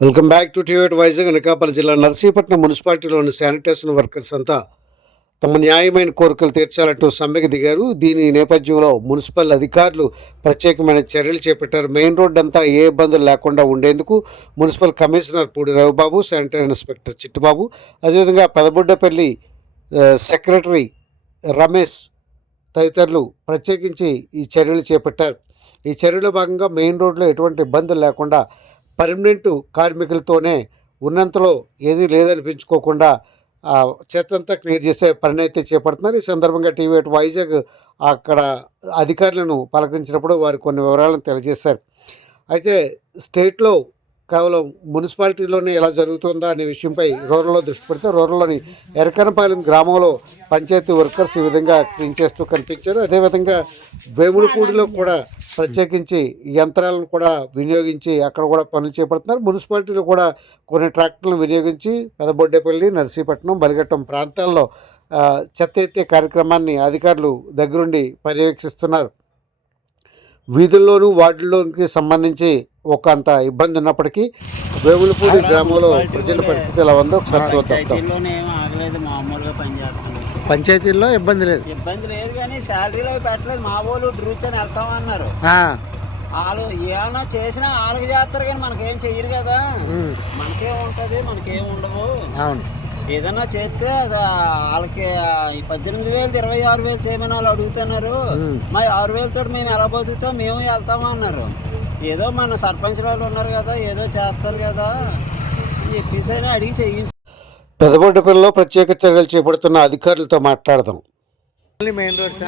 Welcome back to TV Vizag. Anakapalli జిల్లా Narsipatnam మున్సిపాలిటీలోని sanitation workers అంతా తమ న్యాయమైన కోరికలు తీర్చాలంటూ సమ్మెకు దిగారు. దీని నేపథ్యంలో మున్సిపల్ అధికారులు ప్రత్యేకమైన చర్యలు చేపట్టారు. మెయిన్ రోడ్ అంతా ఏ ఇబ్బందులు లేకుండా ఉండేందుకు municipal commissioner Pudi Ravibabu, sanitary inspector Chittubabu, అదేవిధంగా పెదబుడ్డపల్లి సెక్రటరీ రమేష్ తదితరులు ప్రత్యేకించి ఈ చర్యలు చేపట్టారు. ఈ చర్యలో భాగంగా మెయిన్ రోడ్లో ఎటువంటి ఇబ్బందులు లేకుండా పర్మనెంట్ కార్మికులతోనే ఉన్నంతలో ఏది లేదనిపించుకోకుండా చెత్తంతా క్లియర్ చేసే పని అయితే చేపడుతున్నారు. ఈ సందర్భంగా టీవీ వైజాగ్ అక్కడ అధికారులను పలకరించినప్పుడు వారు కొన్ని వివరాలను తెలియజేశారు. అయితే స్టేట్లో కేవలం మున్సిపాలిటీలోనే ఎలా జరుగుతుందా అనే విషయంపై రూరల్లో దృష్టి పెడితే రూరల్లోని ఎరకనపాలెం గ్రామంలో పంచాయతీ వర్కర్స్ ఈ విధంగా క్లీన్ చేస్తూ కనిపించారు. అదేవిధంగా వేములపూడిలో కూడా ప్రత్యేకించి యంత్రాలను కూడా వినియోగించి అక్కడ కూడా పనులు చేపడుతున్నారు. మున్సిపాలిటీలో కూడా కొన్ని ట్రాక్టర్లను వినియోగించి పెదబొడ్డేపల్లి, నర్సీపట్నం, బలిఘట్టం ప్రాంతాల్లో చెత్త ఎత్తే కార్యక్రమాన్ని అధికారులు దగ్గరుండి పర్యవేక్షిస్తున్నారు. వీధుల్లోనూ వార్డుల్లోకి సంబంధించి ఒకంత ఇబ్బంది ఉన్నప్పటికీ వేములపూడి గ్రామంలో ప్రజల పరిస్థితి ఎలా ఉందో ఒకసారి చూద్దాం. పంచాయతీల్లో ఇబ్బంది లేదు కానీ శాలరీలో పెట్టలేదు. మా వాళ్ళు డ్రూచ్ అని వెళ్తామన్నారు. వాళ్ళు ఏమన్నా చేసినా వాళ్ళకి చేస్తారు కానీ మనకేం చెయ్యరు కదా. మనకేం ఉంటుంది, మనకేం ఉండవు. అవును, ఏదన్నా చేస్తే వాళ్ళకి 18,000 26,000 చేయమని వాళ్ళు అడుగుతున్నారు. మరి 6,000 తోటి మేము ఎలా బతుకుతాం, మేము వెళ్తామా అన్నారు. ఏదో మన సర్పంచ్ వాళ్ళు ఉన్నారు కదా, ఏదో చేస్తారు కదా చెప్పేసి అయినా అడిగి చేయించు. పెదబొడ్డపల్లిలో ప్రత్యేక చర్యలు చేపడుతున్న అధికారులతో మాట్లాడదాం. మెయిన్ రోడ్స్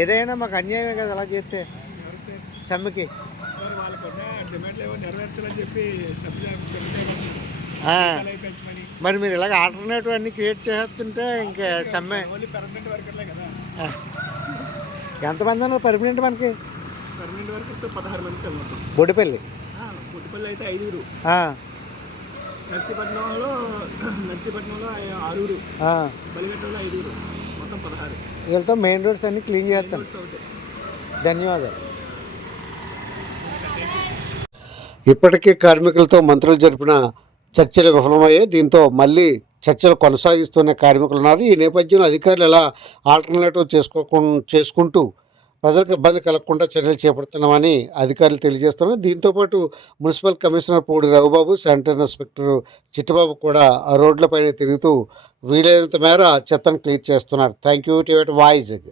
ఏదైనా మాకు అన్యాయమే కదా అలా చేస్తే. సమ్మెకి మరి మీరు ఇలాగ ఆల్టర్నేటివ్ అన్ని క్రియేట్ చేస్తుంటే ఇంకా సమ్మె ఎంతమంది అన్నారు పర్మనెంట్? మనకి పర్మనెంట్ వర్కర్స్ 16 మంది. బొడ్డుపల్లి అయితే 5, నర్సీపట్నంలో 6, బలిఘట్టంలో 5, మొత్తం 16. వీళ్ళతో మెయిన్ రోడ్స్ అన్ని క్లీన్ చేస్తాను. ధన్యవాదాలు. ఇప్పటికే కార్మికులతో మంత్రులు జరిపిన చర్చలు విఫలమయ్యాయి. దీంతో మళ్ళీ చర్చలు కొనసాగిస్తున్న కార్మికులు ఉన్నారు. ఈ నేపథ్యంలో అధికారులు ఎలా ఆల్టర్నేటివ్ చేసుకుంటూ ప్రజలకు ఇబ్బంది కలగకుండా చర్యలు చేపడుతున్నామని అధికారులు తెలియజేస్తున్నారు. దీంతోపాటు municipal commissioner Pudi Ravibabu, sanitary inspector Chittubabu కూడా ఆ రోడ్లపైన తిరుగుతూ వీలైనంత మేర చెత్తను క్లియర్ చేస్తున్నారు. Thank you to Vizag.